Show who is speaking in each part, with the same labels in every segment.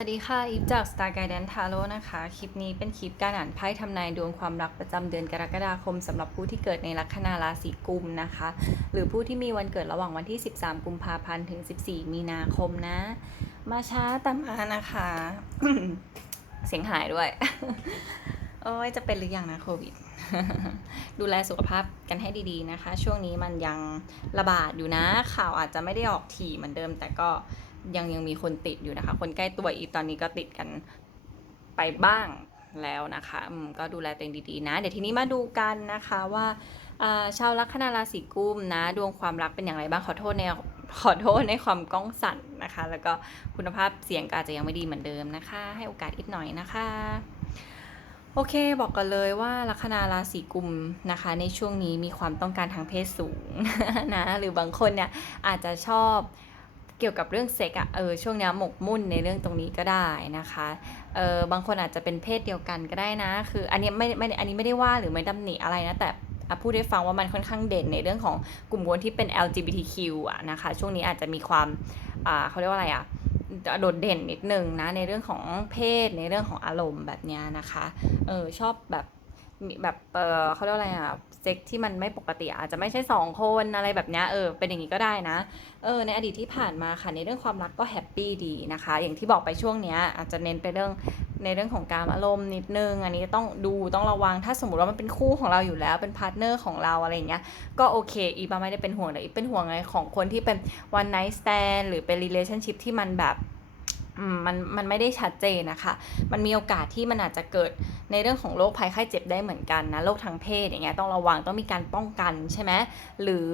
Speaker 1: สวัสดีค่ะ อีฟจาก Star Guidance Tarot นะคะ คลิปนี้เป็นคลิปการอ่านไพ่ทำนายดวงความรักประจำเดือนกรกฎาคมสำหรับผู้ที่เกิดในลัคนาราศีกุมนะคะ หรือผู้ที่มีวันเกิดระหว่างวันที่ 13 กุมภาพันธ์ถึง 14 มีนาคมนะ มาช้าแต่มานะคะ เสียงหายด้วย โอ้ยจะเป็นหรือยังนะโควิด ดูแลสุขภาพกันให้ดีๆนะคะ ช่วงนี้มันยังระบาดอยู่นะ ข่าวอาจจะไม่ได้ออกถี่เหมือนเดิมแต่ก็ ยังยังมีคนติดอยู่นะคะ คนใกล้ตัวอีฟตอนนี้ก็ติดกันไปบ้างแล้วนะคะก็ดูแลตัวเองดีๆนะ เดี๋ยวทีนี้มาดูกันนะคะว่าชาวลัคนาราศีกุมนะ ดวงความรักเป็นอย่างไรบ้างขอโทษในขอโทษในความกล้องสั่นนะคะ แล้วก็คุณภาพเสียงก็อาจจะยังไม่ดีเหมือนเดิมนะคะ ให้โอกาสอีกหน่อยนะคะ โอเคบอกกันเลยว่าลัคนาราศีกุมนะคะ ในช่วงนี้มีความต้องการทางเพศสูงนะ หรือบางคนเนี่ยอาจจะชอบ เกี่ยวกับเรื่องเซ็กอะเออช่วงนี้หมกมุ่นในเรื่องตรงนี้ก็ได้นะคะเออบางคนอาจจะเป็นเพศเดียวกันก็ได้นะ คืออันนี้ไม่ไม่อันนี้ไม่ได้ว่าหรือไม่ดำหนิอะไรนะแต่พูดให้ฟังว่ามันค่อนข้างเด่นในเรื่องของกลุ่มคนที่เป็น LGBTQ อะนะคะช่วงนี้อาจจะมีความอ่าเขาเรียกว่าอะไรอะโดดเด่นนิดนึงนะในเรื่องของเพศในเรื่องของอารมณ์แบบเนี้ยนะคะเออชอบแบบ แบบเออเขาเรียกว่าอะไรอะเซ็กที่มันไม่ปกติอาจจะไม่ใช่สองคนอะไรแบบเนี้ยเออเป็นอย่างนี้ก็ได้นะเออในอดีตที่ผ่านมาค่ะในเรื่องความรักก็แฮปปี้ดีนะคะ อย่างที่บอกไปช่วงเนี้ยอาจจะเน้นไปเรื่องในเรื่องของการอารมณ์นิดนึง อันนี้ต้องดูต้องระวังถ้าสมมติว่ามันเป็นคู่ของเราอยู่แล้วเป็นพาร์ทเนอร์ของเราอะไรเงี้ยก็โอเคอีปาไม่ได้เป็นห่วงแต่อีเป็นห่วงในของคนที่เป็น one night stand หรือเป็น relationship ที่มันแบบ มันมันไม่ได้ชัดเจนนะคะ มันมีโอกาสที่มันอาจจะเกิดในเรื่องของโรคภัยไข้เจ็บได้เหมือนกันนะโรคทางเพศอย่างเงี้ยต้องระวังต้องมีการป้องกันใช่ไหมหรือ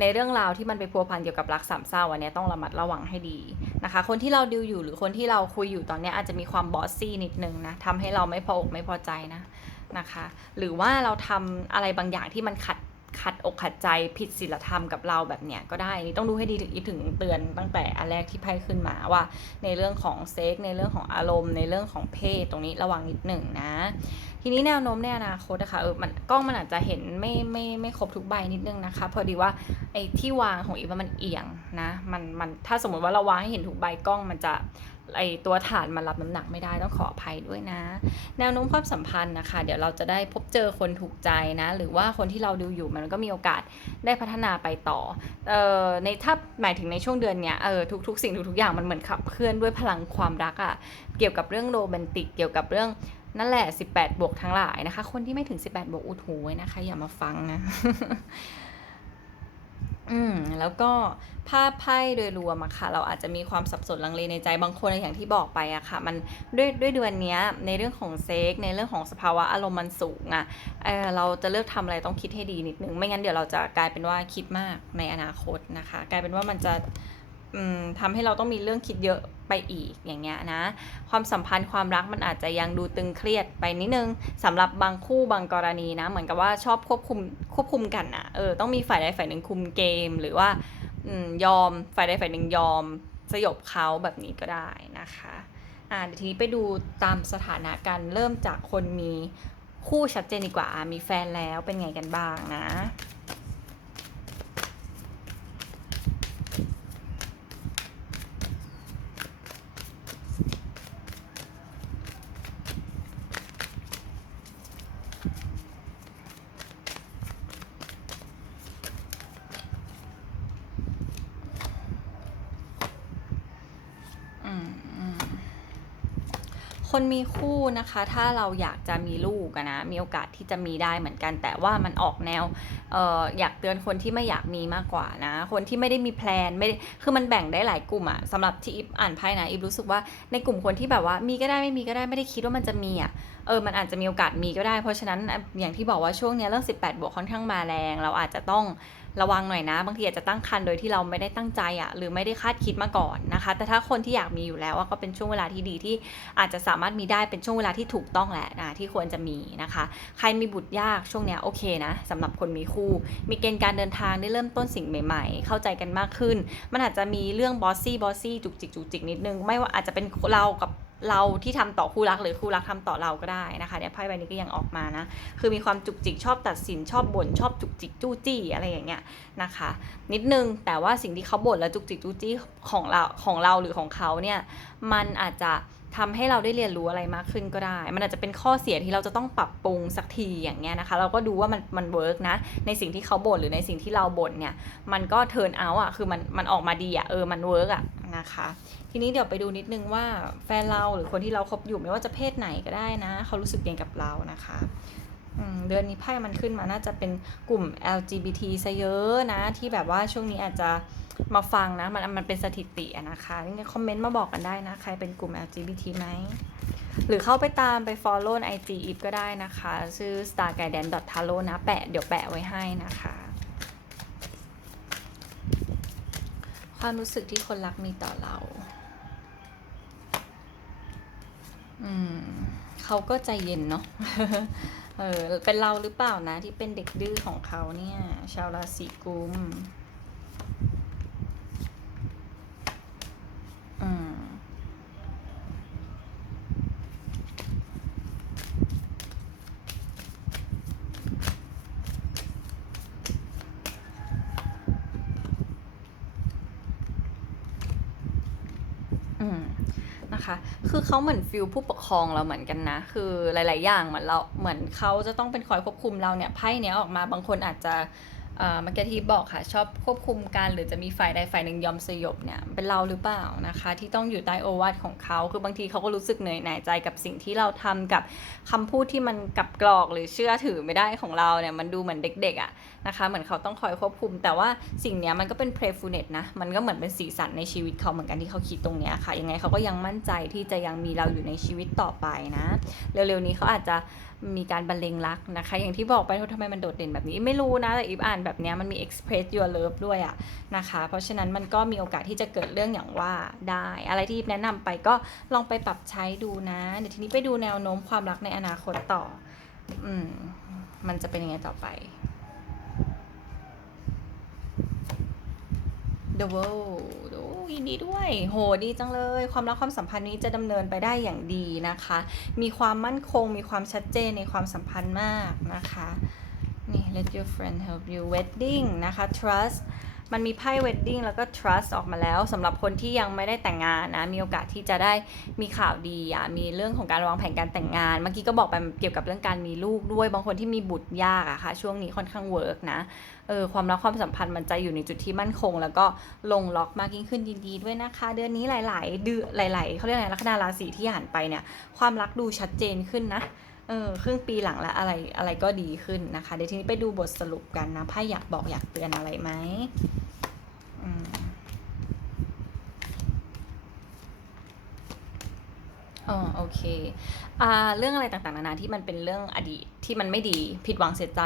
Speaker 1: ในเรื่องราวที่มันไปพัวพันเกี่ยวกับรักสามเศร้าอันเนี้ยต้องระมัดระวังให้ดีนะคะ คนที่เราดิวอยู่หรือคนที่เราคุยอยู่ตอนเนี้ยอาจจะมีความบอสซี่นิดนึงนะทำให้เราไม่พออกไม่พอใจนะนะคะ หรือว่าเราทำอะไรบางอย่างที่มันขัด ขัดอกขัดใจผิดศีลธรรมกับเราแบบเนี้ยก็ได้นี่ต้องดูให้ดีถึงอีถึงเตือนตั้งแต่อันแรกที่ไพ่ขึ้นมาว่า ในเรื่องของเซ็กในเรื่องของอารมณ์ ในเรื่องของเพศตรงนี้ระวังนิดหนึ่งนะ ทีนี้แนวโน้มในอนาคตนะคะเออมันกล้องมันอาจจะเห็นไม่ไม่ไม่ครบทุกใบนิดนึงนะคะ พอดีว่าไอ้ที่วางของอีฟมันเอียงนะมันมันถ้าสมมติว่าเราวางให้เห็นทุกใบกล้องมันจะ ไอตัวฐานมันรับน้ำหนักไม่ได้ต้องขออภัยด้วยนะ แนวโน้มความสัมพันธ์นะคะ เดี๋ยวเราจะได้พบเจอคนถูกใจนะ หรือว่าคนที่เราดูอยู่มันก็มีโอกาสได้พัฒนาไปต่อเอ่อในถ้าหมายถึงในช่วงเดือนเนี้ยเออทุกๆ สิ่งทุกๆอย่างมันเหมือนขับเคลื่อนด้วยพลังความรักอะ่ะเกี่ยวกับเรื่องโรแมนติกเกี่ยวกับเรื่องนั่นแหละ 18 บวกทั้งหลายนะคะ คนที่ไม่ถึง 18 บวกอุดหูไว้นะคะ อย่ามาฟังนะ อืมแล้วก็ภาพไพ่โดยรวมอะค่ะ เราอาจจะมีความสับสนลังเลในใจบางคนอย่างที่บอกไปอะค่ะ มันด้วยด้วยเดือนเนี้ยในเรื่องของเซ็กในเรื่องของสภาวะอารมณ์มันสูงอะเออเราจะเลือกทำอะไรต้องคิดให้ดีนิดนึง ไม่งั้นเดี๋ยวเราจะกลายเป็นว่าคิดมากในอนาคตนะคะ กลายเป็นว่ามันจะ ทำให้เราต้องมีเรื่องคิดเยอะไปอีกอย่างเงี้ยนะ ความสัมพันธ์ความรักมันอาจจะยังดูตึงเครียดไปนิดนึงสำหรับบางคู่บางกรณีนะ เหมือนกับว่าชอบควบคุมควบคุมกันอะเออต้องมีฝ่ายใดฝ่ายหนึ่งคุมเกม หรือว่าอยอมฝ่ายใดฝ่ายหนึ่งยอมสยบเขาแบบนี้ก็ได้นะคะอ่าเดี๋ยวทีนี้ไปดูตามสถานะกันเริ่มจากคนมีคู่ชัดเจนดีกว่ามีแฟนแล้วเป็นไงกันบ้างนะ คนมีคู่นะคะ ถ้าเราอยากจะมีลูกนะ มีโอกาสที่จะมีได้เหมือนกัน แต่ว่ามันออกแนวเอ่ออยากเตือนคนที่ไม่อยากมีมากกว่านะ คนที่ไม่ได้มีแพลนไม่ไคือมันแบ่งได้หลายกลุ่มอะสำหรับที่อิฟอ่านไพ่นะอิฟรู้สึกว่าในกลุ่มคนที่แบบว่ามีก็ได้ไม่มีก็ได้ไม่ได้คิดว่ามันจะมีอะเออมันอาจจะมีโอกาสมีก็ได้ เพราะฉะนั้นอย่างที่บอกว่าช่วงนี้เรื่อง 18 บวกค่อนข้างมาแรง เราอาจจะต้องระวังหน่อยนะ บางทีอาจจะตั้งครรภ์โดยที่เราไม่ได้ตั้งใจอะหรือไม่ได้คาดคิดมาก่อนนะคะ แต่ถ้าคนที่อยากมีอยู่แล้วก็เป็นช่วงเวลาที่ดีที่อาจจะสามารถมีได้เป็นช่วงเวลาที่ถูกต้องแหละนะที่ควรจะมีนะคะ ใครมีบุตรยากช่วงเนี้ยโอเคนะสำหรับคนมีคู่ มีเกณฑ์การเดินทางได้เริ่มต้นสิ่งใหม่ ๆ เข้าใจกันมากขึ้น มันอาจจะมีเรื่องบอสซี่บอสซี่จุกจิกจุกจิกนิดนึงไม่ว่าอาจจะเป็นเรากับ เราที่ทำต่อคู่รักหรือคู่รักทำต่อเราก็ได้นะคะเนี่ยไพ่ใบนี้ก็ยังออกมานะคือมีความจุกจิกชอบตัดสินชอบบ่นชอบจุกจิกจู้จี้อะไรอย่างเงี้ยนะคะ นิดนึงแต่ว่าสิ่งที่เขาบ่นและจุกจิกจู้จี้ของเราของเราหรือของเขาเนี่ยมันอาจจะ ทำให้เราได้เรียนรู้อะไรมากขึ้นก็ได้ มันอาจจะเป็นข้อเสียที่เราจะต้องปรับปรุงสักทีอย่างเงี้ยนะคะ เราก็ดูว่ามันมันเวิร์กนะ ในสิ่งที่เขาบ่นหรือในสิ่งที่เราบ่นเนี่ย มันก็เทิร์นเอาอะ คือมันมันออกมาดีอะ เออ มันเวิร์กอะนะคะ ทีนี้เดี๋ยวไปดูนิดนึงว่าแฟนเราหรือคนที่เราคบอยู่ไม่ว่าจะเพศไหนก็ได้นะ เขารู้สึกยังไงกับเรานะคะ เดือนนี้ไพ่มันขึ้นมาน่าจะเป็นกลุ่ม LGBT ซะเยอะนะ ที่แบบว่าช่วงนี้อาจจะมาฟังนะ มันมันเป็นสถิติอะนะคะนี่คอมเมนต์มาบอกกันได้นะ ใครเป็นกลุ่ม LGBT ไหม หรือเข้าไปตามไป follow ใน IG อีฟก็ได้นะคะ ชื่อ star guidance taro นะ แปะเดี๋ยวแปะไว้ให้นะคะ ความรู้สึกที่คนรักมีต่อเรา อืมเขาก็ใจเย็นเนาะ เออ เป็นเราหรือเปล่านะ ที่เป็นเด็กดื้อของเขาเนี่ย ชาวราศีกุม อืม อืมนะคะ คือ เขาเหมือนฟิลผู้ปกครองเราเหมือนกันนะ คือหลาย ๆ อย่างเหมือนเราเหมือนเขาจะต้องเป็นคอยควบคุมเราเนี่ยไพ่เนี้ยออกมาบางคนอาจจะ มื่อกี้ที่บอกค่ะ ชอบควบคุมกัน หรือจะมีฝ่ายใดฝ่ายหนึ่งยอมสยบเนี่ยเป็นเราหรือเปล่านะคะ ที่ต้องอยู่ใต้โอวาทของเขา คือบางทีเขาก็รู้สึกเหนื่อยหน่ายใจกับสิ่งที่เราทำกับคำพูดที่มันกับกรอกหรือเชื่อถือไม่ได้ของเราเนี่ยมันดูเหมือนเด็กๆอะนะคะ เหมือนเขาต้องคอยควบคุม แต่ว่าสิ่งเนี้ยมันก็เป็น playfulness นะมันก็เหมือนเป็นสีสันในชีวิตเขาเหมือนกันที่เขาคิดตรงเนี้ยค่ะยังไงเขาก็ยังมั่นใจที่จะยังมีเราอยู่ในชีวิตต่อไปนะ เร็วๆนี้เขาอาจจะ มีการบรรเลงรักนะคะ อย่างที่บอกไปว่าทำไมมันโดดเด่นแบบนี้ไม่รู้นะ แต่อีฟอ่านแบบนี้มันมี express your love ด้วยอะนะคะ เพราะฉะนั้นมันก็มีโอกาสที่จะเกิดเรื่องอย่างว่าได้ อะไรที่อีฟแนะนำไปก็ลองไปปรับใช้ดูนะเดี๋ยวทีนี้ไปดูแนวโน้มความรักในอนาคตต่อ อืมมันจะเป็นยังไงต่อไป The World ยินดีด้วย โหดีจังเลย ความรักความสัมพันธ์นี้จะดำเนินไปได้อย่างดีนะคะ มีความมั่นคงมีความชัดเจนในความสัมพันธ์มากนะคะนี่ let your friend help you wedding นะคะ trust มันมีไพ่ wedding แล้วก็ trust ออกมาแล้วสำหรับคนที่ยังไม่ได้แต่งงานนะ มีโอกาสที่จะได้มีข่าวดีอะมีเรื่องของการวางแผนการแต่งงาน เมื่อกี้ก็บอกไปเกี่ยวกับเรื่องการมีลูกด้วย บางคนที่มีบุตรยากอะค่ะ ช่วงนี้ค่อนข้างเวิร์กนะเออความรักความสัมพันธ์มันจะอยู่ในจุดที่มั่นคง แล้วก็ลงล็อกมากยิ่งขึ้นยินดีด้วยนะคะ เดือนนี้หลาย ๆ เดือนหลาย ๆเขาเรียกอะไรลัคนาราศีที่อ่านไปเนี่ย ความรักดูชัดเจนขึ้นนะเออครึ่งปีหลังแล้วอะไรอะไรก็ดีขึ้นนะคะ เดี๋ยวทีนี้ไปดูบทสรุปกันนะไพ่อยากบอกอยากเตือนอะไรไหม อืมอ๋อโอเคอ่าเรื่องอะไรต่างๆนานาที่มันเป็นเรื่องอดีต ที่มันไม่ดีผิดหวังเสียใจ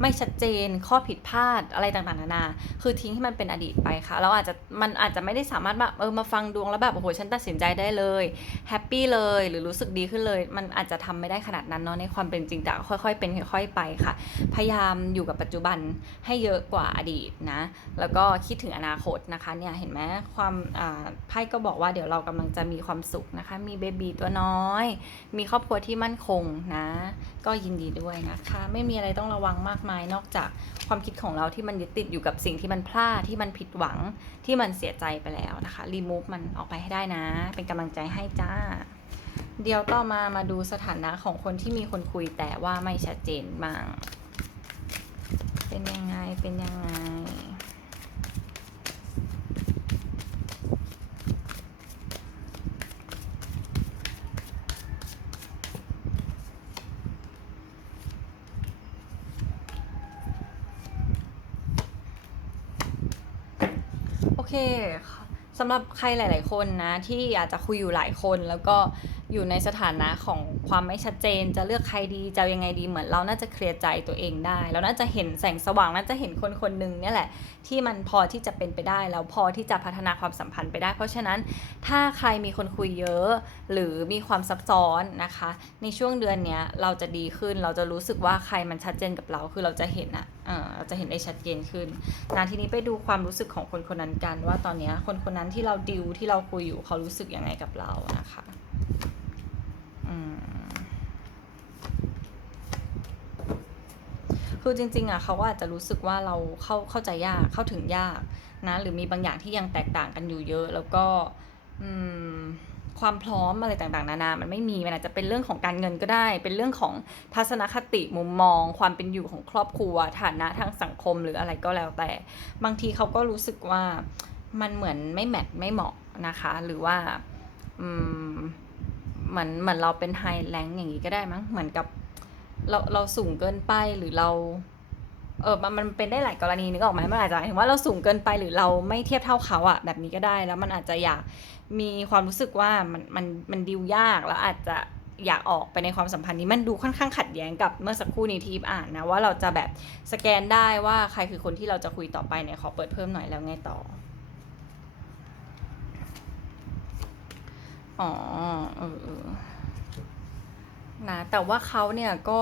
Speaker 1: ไม่ชัดเจน ข้อผิดพลาดอะไรต่างๆนานา คือทิ้งให้มันเป็นอดีตไปค่ะเราอาจจะมันอาจจะไม่ได้สามารถแบบเออมาฟังดวงแล้วแบบโอ้โหฉันตัดสินใจได้เลยแฮปปี้เลยหรือรู้สึกดีขึ้นเลย มันอาจจะทำไม่ได้ขนาดนั้นเนาะในความเป็นจริงแต่ค่อยๆเป็นค่อยๆไปค่ะ พยายามอยู่กับปัจจุบันให้เยอะกว่าอดีตนะ แล้วก็คิดถึงอนาคตนะคะเนี่ยเห็นไหมความอ่าไพ่ก็บอกว่าเดี๋ยวเรากำลังจะมีความสุขนะคะ มีเบบีตัวน้อย มีครอบครัวที่มั่นคงนะ ก็ยินดีด้วยนะคะ ไม่มีอะไรต้องระวังมากมายนอกจากความคิดของเราที่มันยึดติดอยู่กับสิ่งที่มันพลาดที่มันผิดหวังที่มันเสียใจไปแล้วนะคะรีมูฟมันออกไปให้ได้นะ เป็นกำลังใจให้จ้า เดี๋ยวต่อมามาดูสถานะของคนที่มีคนคุยแต่ว่าไม่ชัดเจนบ้าง เป็นยังไงเป็นยังไง โอเคสำหรับใครหลาย ๆ คนนะที่อาจจะคุยอยู่หลายคนแล้วก็อยู่ในสถานะของความไม่ชัดเจน จะเลือกใครดีจะยังไงดีเหมือนเราน่าจะเคลียร์ใจตัวเองได้เราน่าจะเห็นแสงสว่างน่าจะเห็นคนคนหนึ่งเนี่ยแหละ ที่มันพอที่จะเป็นไปได้แล้วพอที่จะพัฒนาความสัมพันธ์ไปได้ เพราะฉะนั้นถ้าใครมีคนคุยเยอะ หรือมีความซับซ้อนนะคะ ในช่วงเดือนเนี้ยเราจะดีขึ้นเราจะรู้สึกว่าใครมันชัดเจนกับเราคือเราจะเห็นอะเราจะเห็นได้ชัดเจนขึ้นนะทีนี้ไปดูความรู้สึกของคนคนนั้นกัน ว่าตอนนี้คนคนนั้นที่เราดิวที่เราคุยอยู่เขารู้สึกยังไงกับเรานะคะคือจริงๆอะเขาก็อาจจะรู้สึกว่าเราเข้าเข้าใจยากเข้าถึงยากนะ หรือมีบางอย่างที่ยังแตกต่างกันอยู่เยอะ แล้วก็ อืม ความพร้อมอะไรต่างๆ นานา มันไม่มี มันอาจจะเป็นเรื่องของการเงินก็ได้ เป็นเรื่องของทัศนคติมุมมอง ความเป็นอยู่ของครอบครัว ฐานะทางสังคมหรืออะไรก็แล้วแต่ บางทีเขาก็รู้สึกว่ามันเหมือนไม่แมทไม่เหมาะนะคะ หรือว่าอืมเหมือนเหมือนเราเป็นไฮแรงอย่างนี้ก็ได้มั้ง เหมือนกับเราเราสูงเกินไปหรือเรา เออมันมันเป็นได้หลายกรณีนึกออกไหมมันอาจจะหมายถึงว่าเราสูงเกินไปหรือเราไม่เทียบเท่าเขาอะแบบนี้ก็ได้ แล้วมันอาจจะอยากมีความรู้สึกว่ามันมันมันดิวยากแล้วอาจจะอยากออกไปในความสัมพันธ์นี้มันดูค่อนข้างขัดแย้งกับเมื่อสักครู่นี้ที่อ่านนะว่าเราจะแบบสแกนได้ว่าใครคือคนที่เราจะคุยต่อไปเนี่ยขอเปิดเพิ่มหน่อยแล้วไงต่ออ๋อเออเออนะแต่ว่าเขาเนี่ยก็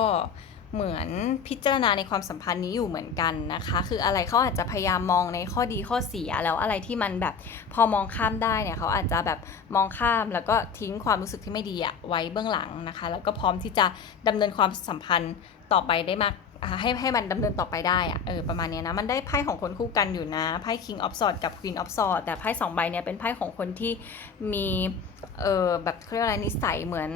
Speaker 1: เหมือนพิจารณาในความสัมพันธ์นี้อยู่เหมือนกันนะคะ คืออะไรเขาอาจจะพยายามมองในข้อดีข้อเสียแล้วอะไรที่มันแบบพอมองข้ามได้เนี่ยเขาอาจจะแบบมองข้ามแล้วก็ทิ้งความรู้สึกที่ไม่ดีอะไว้เบื้องหลังนะคะ แล้วก็พร้อมที่จะดำเนินความสัมพันธ์ต่อไปได้มากให้ให้มันดำเนินต่อไปได้อะเออประมาณนี้นะมันได้ไพ่ของคนคู่กันอยู่นะไพ่ King of Swords กับ Queen of Swords แต่ไพ่สองใบเนี่ยเป็นไพ่ของคนที่มีเออแบบเขาเรียกอะไรนิสัยเหมือน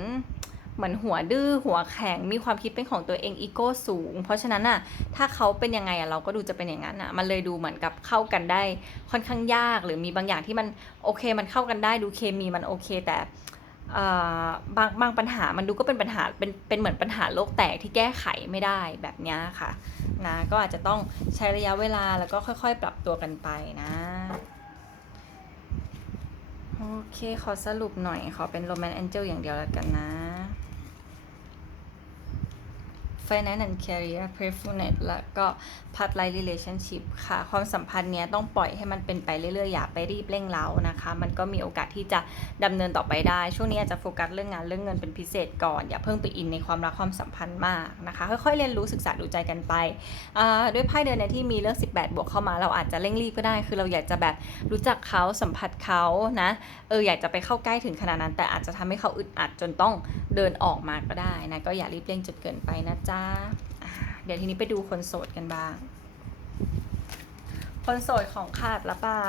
Speaker 1: เหมือนหัวดื้อหัวแข็งมีความคิดเป็นของตัวเองอีโก้สูง เพราะฉะนั้นอะถ้าเขาเป็นยังไงอะเราก็ดูจะเป็นอย่างนั้นอะมันเลยดูเหมือนกับเข้ากันได้ค่อนข้างยากหรือมีบางอย่างที่มันโอเคมันเข้ากันได้ดูเคมีมันโอเคแต่บางบางปัญหามันดูก็เป็นปัญหาเป็นเป็นเหมือนปัญหาโลกแตกที่แก้ไขไม่ได้แบบนี้ค่ะนะก็อาจจะต้องใช้ระยะเวลาแล้วก็ค่อยๆ ปรับตัวกันไปนะโอเค ขอสรุปหน่อย ขอเป็นโรแมนต์แองเจิลอย่างเดียวแล้วกันนะ Finance and Career Prayerfulness แล้วก็ Part Life Relationship ค่ะ ความสัมพันธ์เนี้ยต้องปล่อยให้มันเป็นไปเรื่อยๆ อย่าไปรีบเร่งเร้านะคะ มันก็มีโอกาสที่จะดำเนินต่อไปได้ ช่วงนี้อาจจะโฟกัสเรื่องงานเรื่องเงินเป็นพิเศษก่อน อย่าเพิ่งไปอินในความรักความสัมพันธ์มากนะคะ ค่อยๆ เรียนรู้ศึกษาดูใจกันไป ด้วยไพ่เดือนเนี้ยที่มีเรื่อง 18 บวกเข้ามา เราอาจจะเร่งรีบก็ได้ คือเราอยากจะแบบรู้จักเขาสัมผัสเขานะ เอออยากจะไปเข้าใกล้ถึงขนาดนั้น แต่อาจจะทำให้เขาอึดอัดจนต้องเดินออกมาก็ได้นะ ก็อย่ารีบเร่งจนเกินไปนะจ๊ะเดี๋ยวทีนี้ไปดูคนโสดกันบ้าง คนโสดของขาดละเปล่า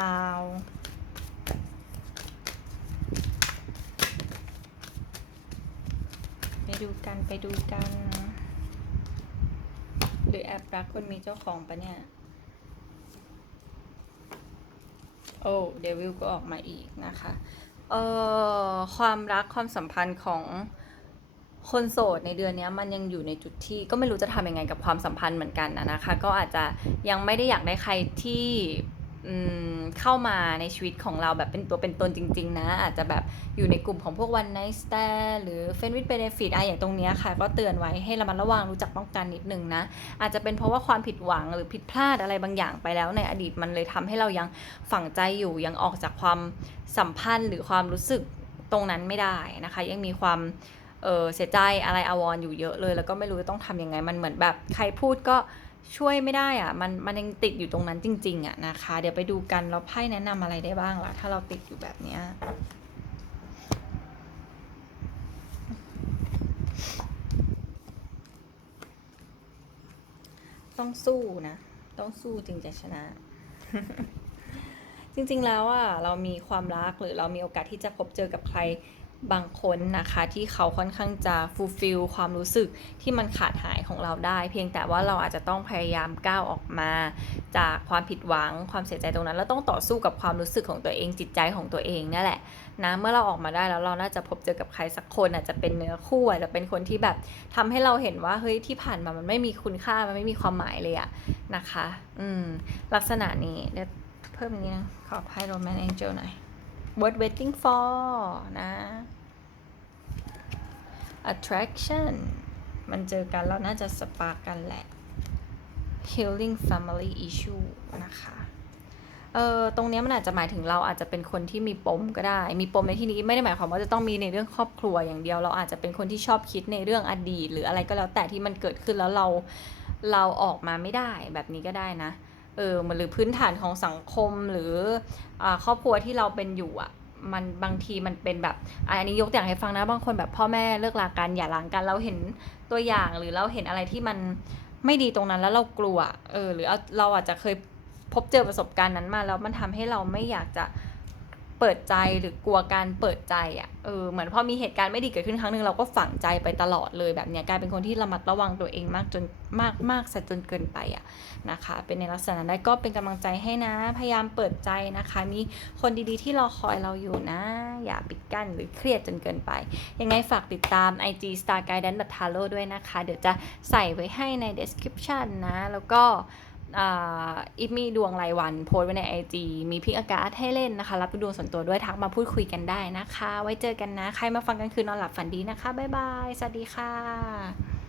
Speaker 1: ไปดูกันไปดูกัน หรือแอบรักคนมีเจ้าของปะเนี่ย โอ้เดวิลก็ออกมาอีกนะคะ เอ่อ ความรักความสัมพันธ์ของ คนโสดในเดือนนี้มันยังอยู่ในจุดที่ก็ไม่รู้จะทำยังไงกับความสัมพันธ์เหมือนกันนะนะคะ ก็อาจจะยังไม่ได้อยากได้ใครที่เข้ามาในชีวิตของเราแบบเป็นตัวเป็นตนจริง ๆ นะ อาจจะแบบอยู่ในกลุ่มของพวก one night stand หรือ friend with benefit อะอย่างตรงนี้ค่ะ ก็เตือนไว้ให้ระมัดระวังรู้จักป้องกันนิดนึงนะ อาจจะเป็นเพราะว่าความผิดหวังหรือผิดพลาดอะไรบางอย่างไปแล้วในอดีตมันเลยทำให้เรายังฝังใจอยู่ยังออกจากความสัมพันธ์หรือความรู้สึกตรงนั้นไม่ได้นะคะ ยังมีความ เออเสียใจอะไรอาวรณ์อยู่เยอะเลย แล้วก็ไม่รู้จะต้องทำยังไง มันเหมือนแบบใครพูดก็ช่วยไม่ได้อะมันมันยังติดอยู่ตรงนั้นจริง ๆอะนะคะ เดี๋ยวไปดูกันแล้วไพ่แนะนำอะไรได้บ้างล่ะ ถ้าเราติดอยู่แบบเนี้ยต้องสู้นะ ต้องสู้จึงจะชนะ จริงๆแล้วอะเรามีความรักหรือเรามีโอกาสที่จะพบเจอกับใคร บางคนนะคะที่เขาค่อนข้างจะฟูลฟิลความรู้สึกที่มันขาดหายของเราได้ เพียงแต่ว่าเราอาจจะต้องพยายามก้าวออกมา จากความผิดหวังความเสียใจตรงนั้น แล้วต้องต่อสู้กับความรู้สึกของตัวเองจิตใจของตัวเองนั่นแหละนะเมื่อเราออกมาได้แล้วเราน่าจะพบเจอกับใครสักคนอาจจะเป็นเนื้อคู่อาจจะเป็นคนที่แบบทำให้เราเห็นว่าเฮ้ยที่ผ่านมามันไม่มีคุณค่ามันไม่มีความหมายเลยอะนะคะ อืมลักษณะนี้เดี๋ยวเพิ่มอย่างนี้นะขอไพ่ Roman Angel หน่อย What waiting for นะ attraction มันเจอกันแล้วน่าจะสปาร์กกันแหละ healing family issue นะคะ เออตรงเนี้ยมันอาจจะหมายถึงเราอาจจะเป็นคนที่มีปมก็ได้ มีปมในที่นี้ไม่ได้หมายความว่าจะต้องมีในเรื่องครอบครัวอย่างเดียว เราอาจจะเป็นคนที่ชอบคิดในเรื่องอดีต หรืออะไรก็แล้วแต่ที่มันเกิดขึ้นแล้วเราเราออกมาไม่ได้แบบนี้ก็ได้นะ เออมันหรือพื้นฐานของสังคมหรืออครอบครัวที่เราเป็นอยู่อะมันบางทีมันเป็นแบบอันนี้ยกตัวอย่างให้ฟังนะบางคนแบบพ่อแม่เลิกลากันอย่าร้างกันเราเห็นตัวอย่างหรือเราเห็นอะไรที่มันไม่ดีตรงนั้นแล้วเรากลัวเออหรือเอาเราอาจจะเคยพบเจอประสบการณ์นั้นมาแล้วมันทำให้เราไม่อยากจะ เปิดใจหรือกลัวการเปิดใจอะ่ะเออเหมือนพอมีเหตุการณ์ไม่ดีเกิดขึ้นครั้งหนึ่งเราก็ฝังใจไปตลอดเลยแบบเนี้ยกลายเป็นคนที่ระมัดระวังตัวเองมากจนมากมากซะจนเกินไปอะนะคะ เป็นในลักษณะนั้นได้ก็เป็นกำลังใจให้นะ พยายามเปิดใจนะคะ มีคนดีๆที่รอคอยเราอยู่นะ อย่าปิดกั้นหรือเครียดจนเกินไป ยังไงฝากติดตาม IG Star Guidance t a r o ด้วยนะคะ เดี๋ยวจะใส่ไว้ให้ใน description นะแล้วก็ อีฟมีดวงรายวันโพสไว้ใน IG มีพิกอากาศให้เล่นนะคะ รับดูดวงส่วนตัวด้วยทักมาพูดคุยกันได้นะคะ ไว้เจอกันนะ ใครมาฟังกันคืนนอนหลับฝันดีนะคะ บ๊ายบาย สวัสดีค่ะ